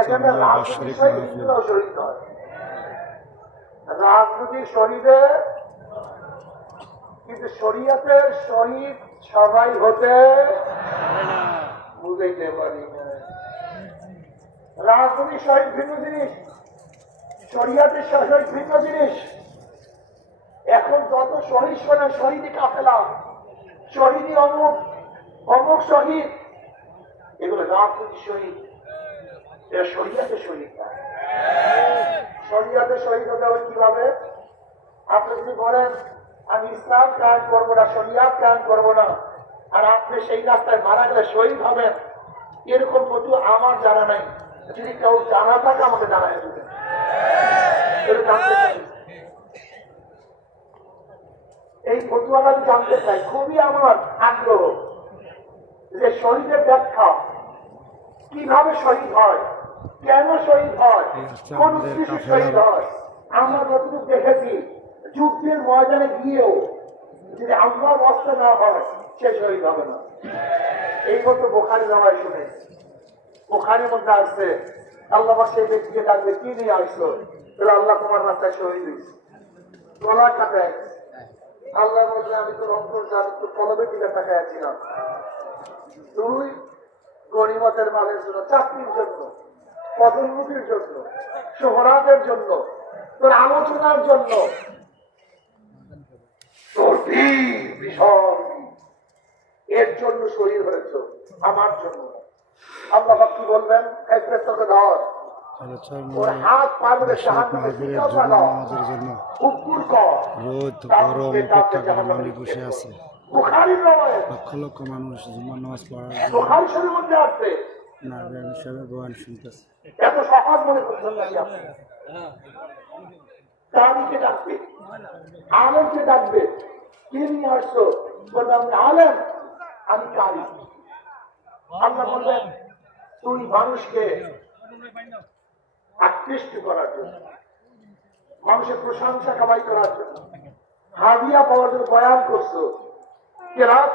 এখানে রাজনৈতিক শহীদরাও শহীদ হয়। রাজনৈতিক শহীদে কিন্তু শরীয়তের শহীদ সবাই হতে বুঝাইতে পারি। রাজনৈতিক শহীদ ভিন্ন জিনিস, শরীয়তের শহীদ ভিন্ন জিনিস। এখন যত শহীদ শোনেন, শহীদি কাফেলা, শহীদি অমুক অমুক শহীদ, এগুলো রাজনৈতিক শহীদ, এরা শরীয়তের শহীদ না। শরীয়তের শহীদ হতে হবে কিভাবে? আপনি যদি বলেন আমি ইসলাম কায়েম করবো না, শরিয়াত কায়েম করবো না, আর আপনি সেই রাস্তায় মারা গেলে শহীদ হবেন, এরকম কিছু আমার জানা নাই। যদি কেউ জানা থাকে আমাকে জানাই দেবেন। এই ফতুয়াটা আমি জানতে চাই, খুবই আমার আগ্রহ যে শহীদের ব্যাখ্যা, কিভাবে শহীদ হয়, কেন শহীদ হয়, কোন উদ্দেশ্যে শহীদ হয়। আমরা যতটুকু দেখেছি যুদ্ধের ময়দানে গিয়েও যদি আল্লাহর অস্ত্র না হয় সে শহীদ হবে না। এই মতো বোখারি নামায় শুনে, বোখারির মধ্যে আসছে আল্লাহ সেই ব্যক্তিকে ডাকবে, কি নিয়ে আসছো? আল্লাহ তোমার রাস্তায় শহীদ হয়েছে, গলা কাটায়। আল্লাহ বলছে আমি তোর অন্তর জানি, তোর কলবের দিকে তাকাইছিলাম। তুই গনিমতের মালের জন্য, চাকরির জন্য, পদোন্নতির জন্য, শোহরাতের জন্য, তোর আলোচনার জন্য, তোর ভীষণ এর জন্য শহীদ হয়েছ, আমার জন্য। আল্লাহ কি বলবেন? একবার তোকে ধর, ওর হাত পারবে উপুর কর, রোদ গরম উপেক্ষা করে মানুষ বসে আছে। লক্ষ লক্ষ মানুষ জুমার নামাজ পড়ার মধ্যে আসছে না হিসাবে বয়ান শুনতেছে। এত সহজ মনে করছেন নাকি আপনি? তারিখে ডাকবে, আলেমকে ডাকবে, কে নিয়ে আসছো? বলবে আমি আলেম, আমি কারি। আল্লাহ বলবেন তুই মানুষকে আকৃষ্ট করার জন্য, মানুষের প্রশংসা কামাই করার জন্য, হাদিয়া পাওয়ার জন্য বয়ান করছো, কেরাত